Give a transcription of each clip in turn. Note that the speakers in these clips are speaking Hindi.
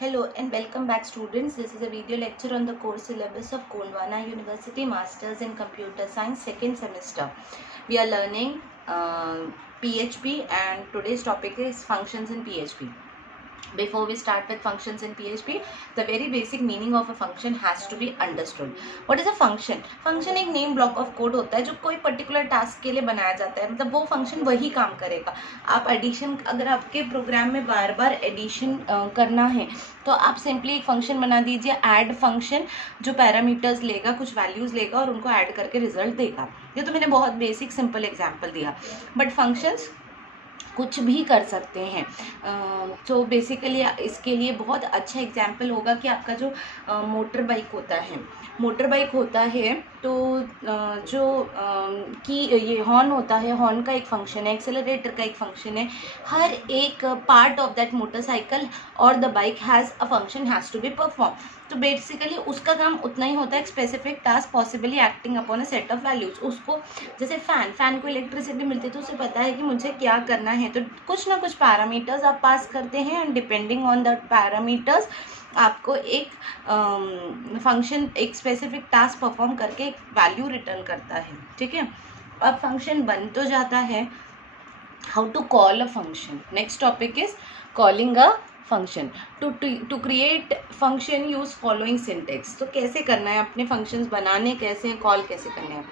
Hello and welcome back students. This is a video lecture on the course syllabus of Gondwana University Masters in Computer Science second semester. We are learning PHP and today's topic is functions in PHP. Before we start with functions in PHP, the very basic meaning of a function has to be understood. What is a function? Function एक नेम ब्लॉक ऑफ कोड होता है जो कोई पर्टिकुलर टास्क के लिए बनाया जाता है, मतलब वो फंक्शन वही काम करेगा. आप एडिशन, अगर आपके प्रोग्राम में बार बार एडिशन करना है तो आप सिंपली एक फंक्शन बना दीजिए, ऐड फंक्शन, जो पैरामीटर्स लेगा, कुछ वैल्यूज लेगा और उनको ऐड करके रिजल्ट देगा. ये तो मैंने बहुत बेसिक सिंपल एग्जाम्पल दिया, बट फंक्शंस कुछ भी कर सकते हैं. तो बेसिकली इसके लिए बहुत अच्छा एग्जाम्पल होगा कि आपका जो मोटर बाइक होता है तो जो कि ये हॉर्न होता है, हॉर्न का एक फंक्शन है, एक्सेलरेटर का एक फंक्शन है. हर एक पार्ट ऑफ दैट मोटरसाइकिल और the bike has a function, has to be perform. तो बेसिकली उसका काम उतना ही होता है, एक specific task possibly acting upon a set of values. उसको जैसे फैन को इलेक्ट्रिसिटी मिलती है तो उसे पता है कि मुझे क्या करना है, तो कुछ ना कुछ पैरामीटर्स आप पास करते हैं and depending on that parameters आपको एक फंक्शन एक स्पेसिफिक टास्क परफॉर्म करके एक वैल्यू रिटर्न करता है. ठीक है, अब फंक्शन बन तो जाता है. How to call a function. Next topic is calling a function. To create function use following syntax. तो कैसे करना है, अपने फंक्शंस बनाने कैसे हैं, कॉल कैसे करने हैं.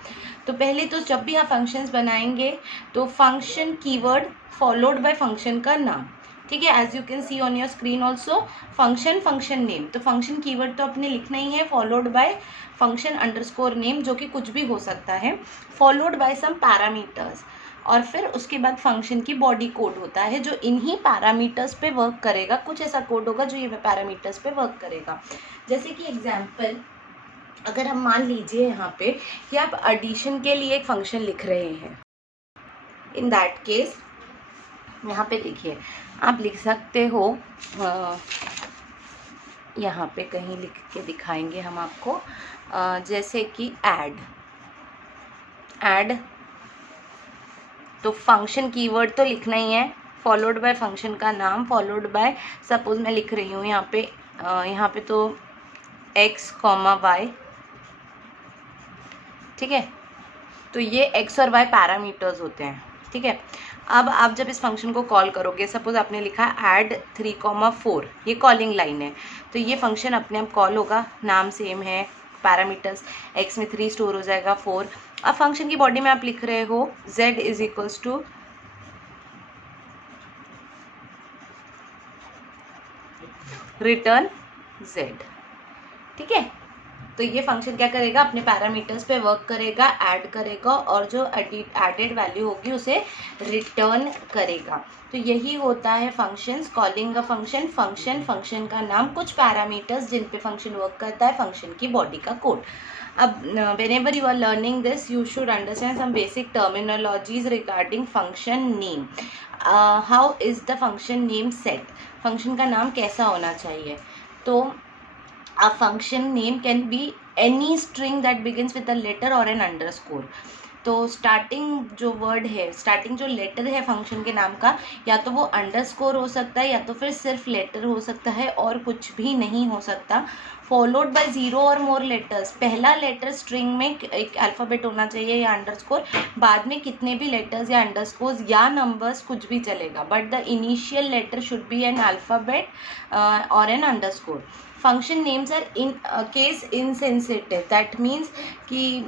तो पहले तो जब भी आप फंक्शंस बनाएंगे तो function keyword followed by function का नाम. ठीक है, as you can see on your screen also function name. तो फंक्शन कीवर्ड तो अपने लिखना ही है, followed by function underscore name, जो कि कुछ भी हो सकता है, फॉलोड बाय सम पैरामीटर्स, और फिर उसके बाद फंक्शन की बॉडी कोड होता है जो इन्हीं पैरामीटर्स पे वर्क करेगा. कुछ ऐसा कोड होगा जो ये पैरामीटर्स पे वर्क करेगा. जैसे कि एग्जांपल, अगर हम मान लीजिए यहाँ पे कि आप एडिशन के लिए एक फंक्शन लिख रहे हैं, इन दैट केस यहाँ पे देखिए आप लिख सकते हो, यहाँ पे कहीं लिख के दिखाएंगे हम आपको, जैसे कि ऐड. तो फंक्शन कीवर्ड तो लिखना ही है, फॉलोड बाय फंक्शन का नाम, फॉलोड बाय, सपोज मैं लिख रही हूँ यहाँ पे तो x, y. ठीक है, तो ये x और y पैरामीटर्स होते हैं. ठीक है, अब आप जब इस फंक्शन को कॉल करोगे, सपोज आपने लिखा ऐड 3,4, ये कॉलिंग लाइन है, तो ये फंक्शन अपने आप कॉल होगा. नाम सेम है, पैरामीटर्स x में 3 स्टोर हो जाएगा 4. अब फंक्शन की बॉडी में आप लिख रहे हो z is equals to return z. ठीक है, तो ये फंक्शन क्या करेगा, अपने पैरामीटर्स पे वर्क करेगा, ऐड करेगा और जो एडेड वैल्यू होगी उसे रिटर्न करेगा. तो यही होता है functions, calling a function. Function का नाम, कुछ पैरामीटर्स जिन पे फंक्शन वर्क करता है, फंक्शन की बॉडी का कोड. अब whenever you are learning this you should understand some basic terminologies regarding function name. How is the function name set? Function का नाम कैसा होना चाहिए. तो a function name can be any string that begins with a letter or an underscore. तो स्टार्टिंग जो वर्ड है, स्टार्टिंग जो लेटर है फंक्शन के नाम का, या तो वो अंडरस्कोर हो सकता है या तो फिर सिर्फ लेटर हो सकता है और कुछ भी नहीं हो सकता. फॉलोड बाय 0 और मोर लेटर्स. पहला लेटर स्ट्रिंग में एक अल्फ़ाबेट होना चाहिए या अंडरस्कोर, बाद में कितने भी लेटर्स या अंडरस्कोर्स या नंबर्स कुछ भी चलेगा, but the initial letter should be an alphabet और an underscore. Function names are in case insensitive. That means कि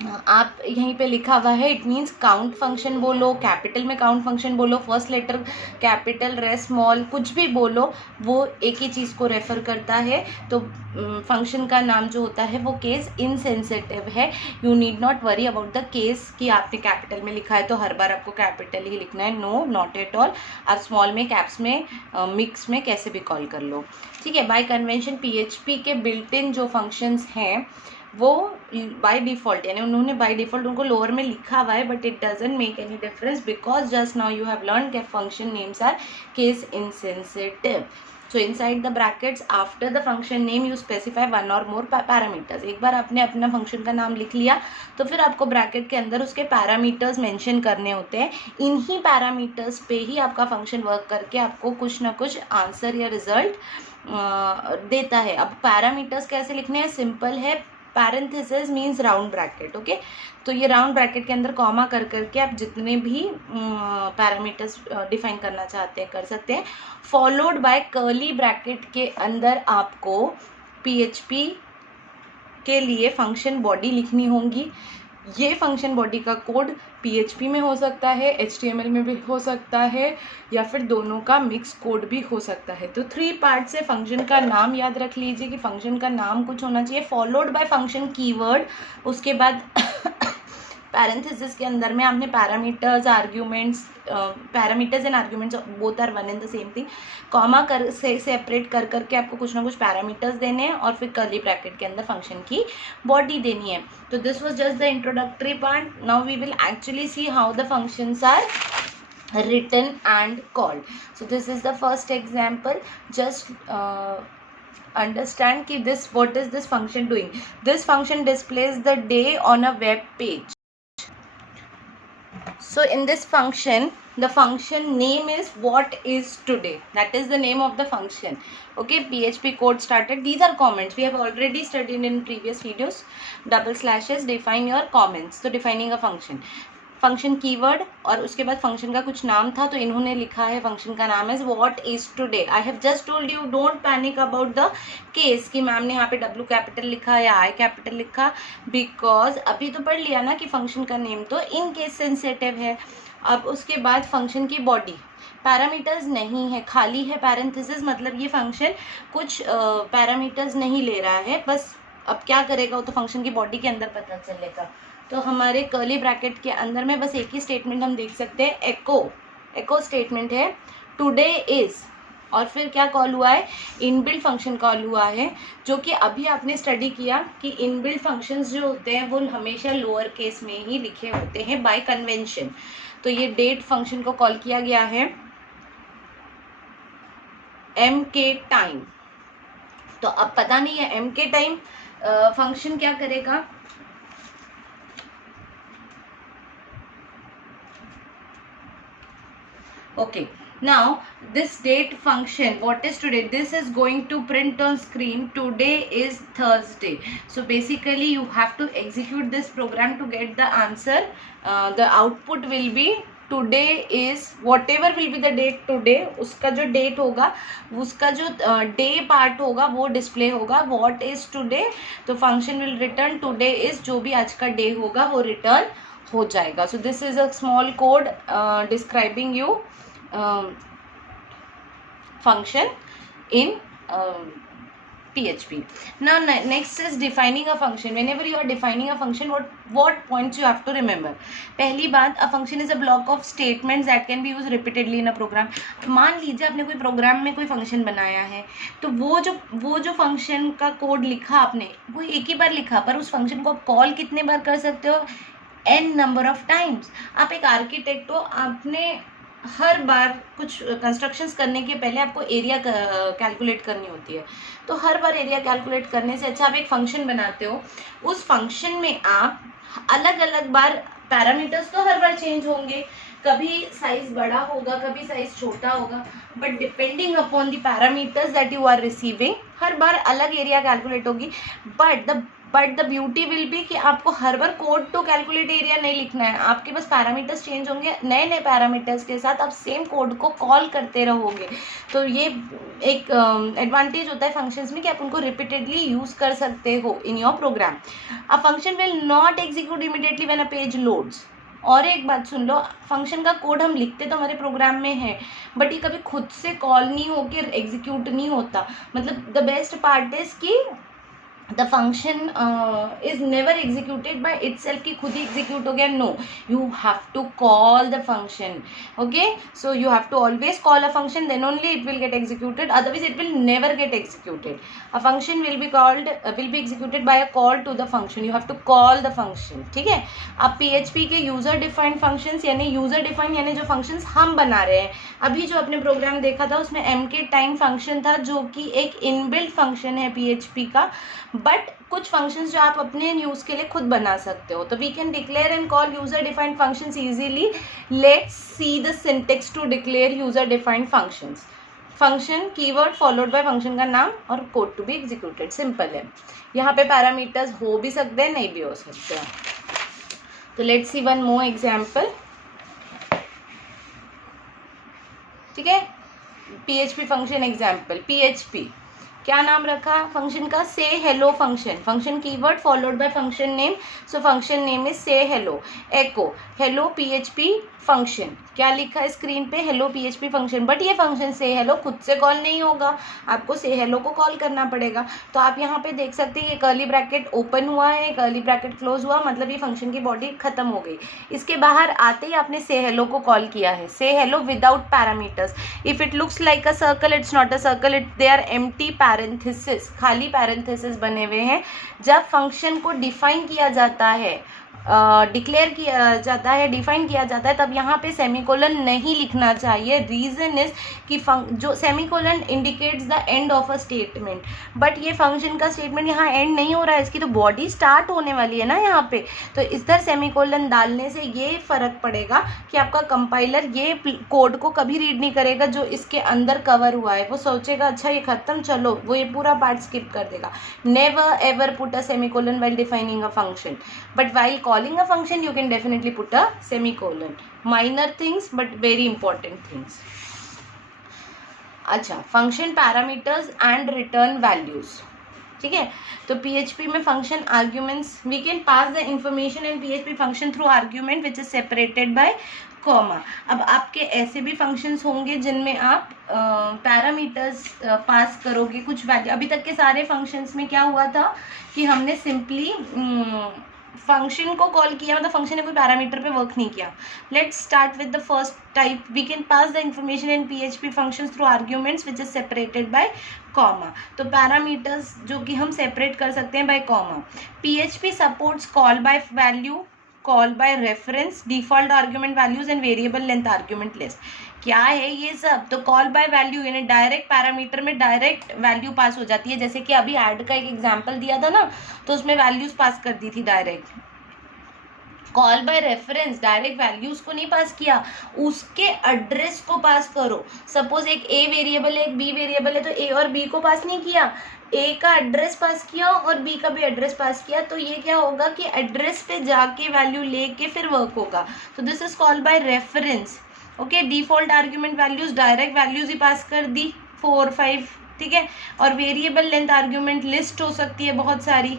आप यहीं पे लिखा हुआ है, इट मीन्स काउंट फंक्शन बोलो, कैपिटल में काउंट फंक्शन बोलो, first letter capital, rest small, कुछ भी बोलो, वो एक ही चीज़ को रेफर करता है. तो फंक्शन का नाम जो होता है वो केस इनसेंसिटिव है. You need not worry about the case कि आपने कैपिटल में लिखा है तो हर बार आपको कैपिटल ही लिखना है. No, not at all. आप स्मॉल में, कैप्स में, मिक्स में कैसे भी कॉल कर लो. ठीक है, बाय कन्वेंशन PHP के बिल्ट इन जो फंक्शंस हैं वो बाय डिफ़ॉल्ट, यानी उन्होंने बाय डिफ़ॉल्ट उनको लोअर में लिखा हुआ है, but it doesn't make any difference because just now you have learn कि function names are case insensitive. So inside the brackets after the function name you specify one और मोर पैरामीटर्स। एक बार आपने अपना फंक्शन का नाम लिख लिया तो फिर आपको ब्रैकेट के अंदर उसके पैरामीटर्स मेंशन करने होते हैं। इन्हीं पैरामीटर्स पे ही आपका फंक्शन वर्क करके आपको कुछ ना कुछ आंसर या रिजल्ट देता है। अब पैरामीटर्स कैसे लिखने हैं, सिंपल है, parenthesis means round bracket. Okay, तो ये राउंड ब्रैकेट के अंदर कॉमा कर करके आप जितने भी पैरामीटर्स डिफाइन करना चाहते हैं कर सकते हैं, फॉलोड बाय कर्ली ब्रैकेट के अंदर आपको PHP के लिए फंक्शन बॉडी लिखनी होगी। ये फंक्शन बॉडी का कोड PHP में हो सकता है, HTML में भी हो सकता है, या फिर दोनों का मिक्स कोड भी हो सकता है। तो 3 पार्ट से फंक्शन का नाम याद रख लीजिए कि फंक्शन का नाम कुछ होना चाहिए, फॉलोड बाय फंक्शन कीवर्ड, उसके बाद पैरेंथेसिस के अंदर में आपने parameters and arguments both are one and the same thing, comma कर से सेपरेट कर करके आपको कुछ ना कुछ पैरामीटर्स देने हैं और फिर कर्ली ब्रैकेट के अंदर फंक्शन की बॉडी देनी है। तो this was just the introductory part. Now we will actually see how the functions are written and called. So this is the first example. Just understand ki this, what is this function doing. This function displays the day on a web page. So in this function, the function name is what is today. That is the name of the function. Okay, PHP code started. These are comments we have already studied in previous videos. Double slashes define your comments. So defining a function, function keyword और उसके बाद फंक्शन का कुछ नाम था, तो इन्होंने लिखा है फंक्शन का नाम है what is today. I have just told you don't panic about the case कि मैम ने यहाँ पे W कैपिटल लिखा या I कैपिटल लिखा, बिकॉज अभी तो पढ़ लिया ना कि फंक्शन का नेम तो इन केस सेंसिटिव है। अब उसके बाद फंक्शन की बॉडी, पैरामीटर्स नहीं है, खाली है पैरेंथेसिस, मतलब ये फंक्शन कुछ पैरामीटर्स नहीं ले रहा है, बस अब क्या करेगा वो तो फंक्शन की बॉडी के अंदर पता चलेगा। तो हमारे कर्ली ब्रैकेट के अंदर में बस एक ही स्टेटमेंट हम देख सकते हैं, एको स्टेटमेंट है, टुडे इज, और फिर क्या कॉल हुआ है, इनबिल्ट फंक्शन कॉल हुआ है, जो कि अभी आपने स्टडी किया कि इनबिल्ट फंक्शंस जो होते हैं वो हमेशा लोअर केस में ही लिखे होते हैं बाय कन्वेंशन। तो ये डेट फंक्शन को कॉल किया गया है MK टाइम। तो अब पता नहीं है MK टाइम फंक्शन क्या करेगा, okay, now this date function what is today, this is going to print on screen today is Thursday. So basically you have to execute this program to get the answer. The output will be today is whatever will be the date today, उसका जो date होगा उसका जो day part होगा वो display होगा what is today, तो function will return today is, जो भी आज का day होगा वो return हो जाएगा। So this is a small code describing you function in PHP. Now next is defining a function. Whenever you are defining a function, what points you have to remember. पहली बात, a function is a block of statements that can be used repeatedly in a program. मान लीजिए आपने कोई प्रोग्राम में कोई फंक्शन बनाया है, तो वो जो फंक्शन का कोड लिखा आपने वो एक ही बार लिखा, पर उस फंक्शन को आप कॉल कितने बार कर सकते हो, n नंबर ऑफ टाइम्स। आप एक आर्किटेक्ट हो, आपने हर बार कुछ कंस्ट्रक्शंस करने के पहले आपको एरिया कैलकुलेट करनी होती है, तो हर बार एरिया कैलकुलेट करने से अच्छा आप एक फंक्शन बनाते हो, उस फंक्शन में आप अलग अलग बार पैरामीटर्स तो हर बार चेंज होंगे, कभी साइज बड़ा होगा कभी साइज छोटा होगा, but depending upon the parameters that you are receiving हर बार अलग एरिया कैलकुलेट होगी। But the beauty will be कि आपको हर बार कोड टू कैलकुलेट एरिया नहीं लिखना है, आपके पास पैरामीटर्स चेंज होंगे, नए नए पैरामीटर्स के साथ आप सेम कोड को कॉल करते रहोगे। तो ये एक एडवांटेज होता है फंक्शंस में कि आप उनको रिपीटेडली यूज कर सकते हो in your program. A function will not execute immediately when a page loads. और एक बात सुन लो, फंक्शन का कोड हम लिखते तो हमारे प्रोग्राम में है, बट ये कभी खुद से कॉल नहीं होकर एग्जीक्यूट नहीं होता। मतलब द बेस्ट पार्ट इज कि the function is never executed by itself कि खुद ही execute हो गया. No, you have to call the function. Okay, so you have to always call a function, then only it will get executed, otherwise it will never get executed. A function will be called will be executed by a call to the function. You have to call the function. ठीक है. अब PHP के user defined functions यानी user defined यानी जो functions हम बना रहे हैं. अभी जो अपने प्रोग्राम देखा था उसमें mk time function था जो कि एक इनबिल्ट फंक्शन है PHP का, बट कुछ फंक्शंस जो आप अपने यूज के लिए खुद बना सकते हो. तो we can declare and call user defined functions easily. Let's see the syntax to declare user defined functions. Function keyword followed by function का नाम और code to be executed. Simple है. यहाँ पे पैरामीटर्स हो भी सकते हैं, नहीं भी हो सकते हैं. तो let's see one more example. ठीक है. PHP function example. PHP क्या नाम रखा फंक्शन का? से hello function. Function keyword followed by function name. So function name is से हेलो. एको हेलो PHP फंक्शन. क्या लिखा है स्क्रीन पे? Hello PHP function. बट ये फंक्शन से हेलो खुद से कॉल नहीं होगा, आपको से हेलो को कॉल करना पड़ेगा. तो आप यहाँ पे देख सकते हैं ये कर्ली ब्रैकेट ओपन हुआ है, कर्ली ब्रैकेट क्लोज हुआ, मतलब ये फंक्शन की बॉडी खत्म हो गई. इसके बाहर आते ही आपने से हेलो को कॉल किया है. Say hello without parameters. If it looks like a circle, it's not a circle, it they are empty parenthesis. खाली पैरेंथेसिस बने हुए हैं. जब फंक्शन को डिफाइन किया जाता है, डिक्लेयर किया जाता है, डिफाइन किया जाता है, तब यहाँ पे सेमीकोलन नहीं लिखना चाहिए. रीज़न इज कि जो semicolon indicates the end of a statement, but ये फंक्शन का स्टेटमेंट यहाँ एंड नहीं हो रहा है, इसकी तो बॉडी स्टार्ट होने वाली है ना यहाँ पे. तो इधर सेमीकोलन डालने से ये फ़र्क पड़ेगा कि आपका कंपाइलर ये कोड को कभी रीड नहीं करेगा जो इसके अंदर कवर हुआ है. वो सोचेगा अच्छा ये ख़त्म, चलो, वो ये पूरा पार्ट स्किप कर देगा. Never ever put a semicolon while defining a function, but while calling a function you can definitely put a semicolon. Minor things but very important things. अच्छा, function parameters and return values. ठीक है. तो PHP में function arguments, we can pass the information in PHP function through argument which is separated by comma. अब आपके ऐसे भी फंक्शंस होंगे जिनमें आप पैरामीटर्स पास करोगे कुछ वैल्यू. अभी तक के सारे फंक्शंस में क्या हुआ था कि हमने सिंपली फंक्शन को कॉल किया, मतलब फंक्शन ने कोई पैरामीटर पे वर्क नहीं किया. Let's start with the first type. We can pass the information in PHP functions through arguments which is separated by comma. तो पैरामीटर्स जो कि हम सेपरेट कर सकते हैं by comma. PHP supports call by value, call by reference, default argument values and variable length argument list. क्या है ये सब? तो कॉल बाय वैल्यू यानी डायरेक्ट पैरामीटर में डायरेक्ट वैल्यू पास हो जाती है. जैसे कि अभी ऐड का एक एग्जांपल दिया था ना, तो उसमें वैल्यूज पास कर दी थी direct. Call by reference direct values को नहीं पास किया, उसके एड्रेस को पास करो. सपोज एक ए वेरिएबल है, एक बी वेरिएबल है, तो ए और बी को पास नहीं किया, ए का एड्रेस पास किया और बी का भी एड्रेस पास किया. तो ये क्या होगा कि एड्रेस पे जाके वैल्यू लेके फिर वर्क होगा. तो this is called by reference. Okay. Default argument values direct values ही पास कर दी 4 5. ठीक है. और वेरिएबल लेंथ आर्ग्यूमेंट लिस्ट हो सकती है बहुत सारी.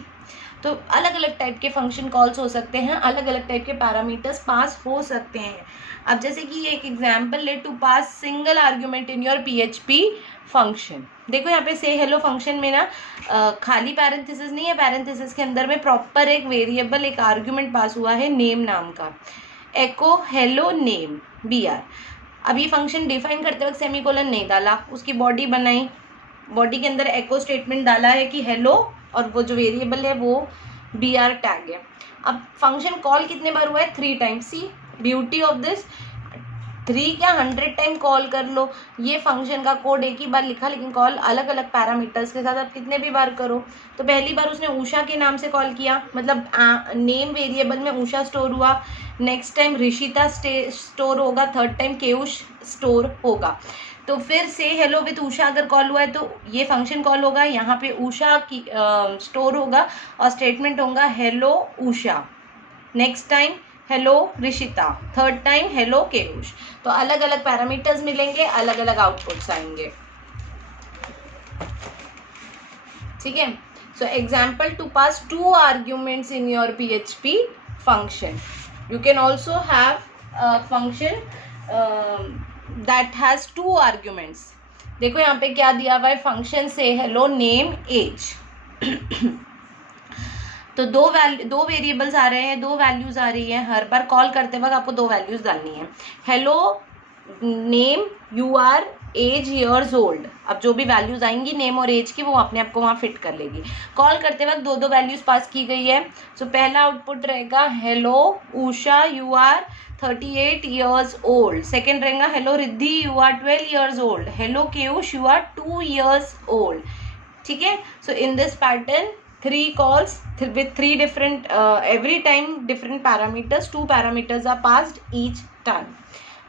तो अलग अलग टाइप के फंक्शन कॉल्स हो सकते हैं, अलग अलग टाइप के पैरामीटर्स पास हो सकते हैं. अब जैसे कि ये एक एग्जांपल ले, to pass single argument in your PHP function. देखो यहाँ पे से हेलो फंक्शन में ना खाली पैरेंथेसिस नहीं है, पैरेंथेसिस के अंदर में प्रॉपर एक वेरिएबल, एक आर्ग्यूमेंट पास हुआ है नेम नाम का. एको हेलो नेम BR. अब ये फंक्शन डिफाइन करते वक्त सेमीकोलन नहीं डाला, उसकी बॉडी बनाई, बॉडी के अंदर एको स्टेटमेंट डाला है कि हेलो, और वो जो वेरिएबल है वो BR टैग है. अब फंक्शन कॉल कितने बार हुआ है? 3 times. See beauty of this, 3 क्या 100 टाइम कॉल कर लो. ये फंक्शन का कोड एक ही बार लिखा, लेकिन कॉल अलग अलग पैरामीटर्स के साथ आप कितने भी बार करो. तो पहली बार उसने उषा के नाम से कॉल किया, मतलब नेम वेरिएबल में उषा स्टोर हुआ. नेक्स्ट टाइम ऋषिता स्टोर होगा, थर्ड टाइम केयुष स्टोर होगा. तो फिर से हेलो विथ उषा अगर कॉल हुआ है तो ये फंक्शन कॉल होगा, यहाँ पे उषा की स्टोर होगा और स्टेटमेंट होगा hello Usha. Next time hello Rishita, third time hello Keyush. तो अलग अलग पैरामीटर्स मिलेंगे, अलग अलग आउटपुट्स आएंगे. ठीक है. So example, to pass 2 arguments in your PHP function. You can also have function that has 2 arguments. देखो यहाँ पे क्या दिया हुआ है, फंक्शन से हेलो नेम एज. तो दो वेरिएबल्स आ रहे हैं, दो वैल्यूज आ रही है, हर बार कॉल करते वक्त आपको दो वैल्यूज डालनी है। Hello name, you are, age, years old. अब जो भी वैल्यूज आएंगी नेम और एज की वो अपने आप को वहाँ फिट कर लेगी। कॉल करते वक्त दो वैल्यूज पास की गई है। सो पहला आउटपुट रहेगा hello Usha, you are 38 years old। Second रहेगा hello Riddhi, you are 12 years old। Hello Keyush, you are 2 years old। ठीक है, so in this pattern 3 calls with 3 different every time different parameters, 2 parameters are passed each time.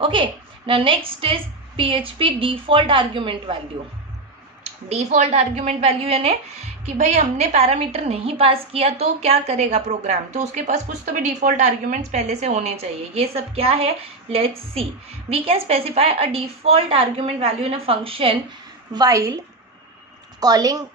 Okay, now next is PHP default argument value। Default argument value यानी कि भाई हमने पैरामीटर नहीं पास किया तो क्या करेगा प्रोग्राम, तो उसके पास कुछ तो भी डिफॉल्ट आर्ग्यूमेंट्स पहले से होने चाहिए। ये सब क्या है, let's see. We can specify a default argument value in a function while calling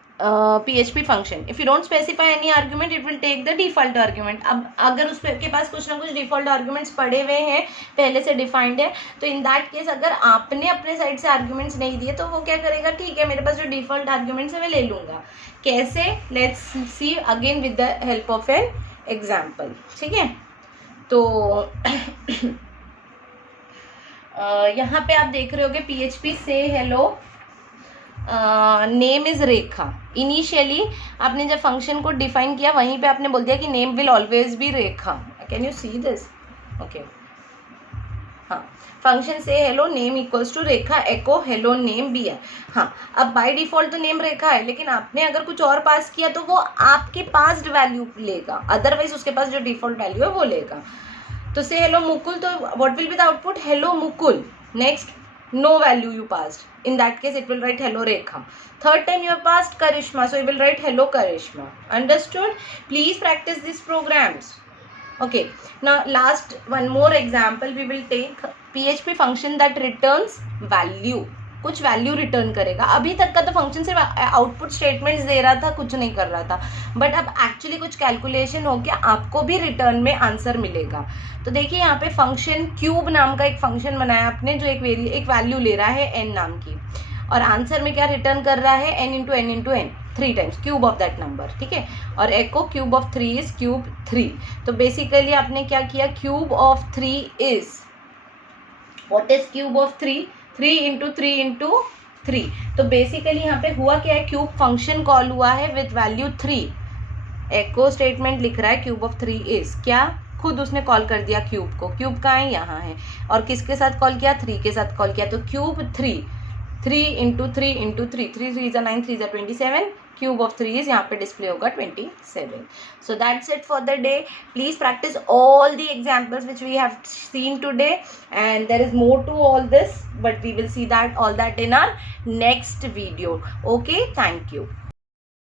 PHP function. If you don't specify any argument, it will take the default argument. अब अगर उसके पास कुछ ना कुछ डिफॉल्ट आर्ग्यूमेंट्स पड़े हुए हैं, पहले से डिफाइंड है, तो इन दैट केस अगर आपने अपने साइड से आर्ग्यूमेंट्स नहीं दिए तो वो क्या करेगा, ठीक है मेरे पास जो डिफॉल्ट आर्ग्यूमेंट्स है मैं ले लूँगा। कैसे, let's see again with the help of an example. ठीक है, तो यहाँ पे आप देख रहे होगे PHP से hello name is Rekha. Initially आपने जब फंक्शन को डिफाइन किया वहीं पे आपने बोल दिया कि name will always be Rekha. Can you see this? Okay, हाँ, फंक्शन से hello name equals to Rekha echo hello name भी है। हाँ, अब बाय डिफॉल्ट तो नेम रेखा है, लेकिन आपने अगर कुछ और पास किया तो वो आपके पास्ट वैल्यू लेगा, अदरवाइज उसके पास जो डिफॉल्ट वैल्यू है वो लेगा। तो से हेलो मुकुल, तो what will be the output, hello Mukul. Next, no value you passed, in that case it will write hello Rekha. Third time you have passed Karishma, so you will write hello Karishma. Understood? Please practice these programs. Okay, now last one more example we will take, PHP function that returns value। कुछ वैल्यू रिटर्न करेगा। अभी तक का तो फंक्शन सिर्फ आउटपुट स्टेटमेंट्स दे रहा था, कुछ नहीं कर रहा था, बट अब एक्चुअली कुछ कैलकुलेशन हो गया, आपको भी रिटर्न में आंसर मिलेगा। तो देखिए यहाँ पे फंक्शन क्यूब नाम का एक फंक्शन बनाया आपने, जो एक वैल्यू ले रहा है n नाम की, और आंसर में क्या रिटर्न कर रहा है, n into n 3 times cube of that number. ठीक है, और एको क्यूब ऑफ 3 इज क्यूब 3। तो बेसिकली आपने क्या किया, cube of 3 is, what is cube of 3, 3 into 3 into 3। तो बेसिकली यहाँ पे हुआ क्या है, क्यूब फंक्शन कॉल हुआ है विथ वैल्यू 3। एको स्टेटमेंट लिख रहा है क्यूब ऑफ 3 इज, क्या, खुद उसने कॉल कर दिया क्यूब को। क्यूब कहाँ है, यहाँ है, और किसके साथ कॉल किया, 3 के साथ कॉल किया। तो cube 3, 3 into 3 into 3, 3 3 9, 3 27, cube of 3 is यहाँ पे डिस्प्ले होगा 27। So that's it for the day. Please practice all the examples which we have seen today, and there is more to all this, but we will see that all that in our next video. Okay, thank you.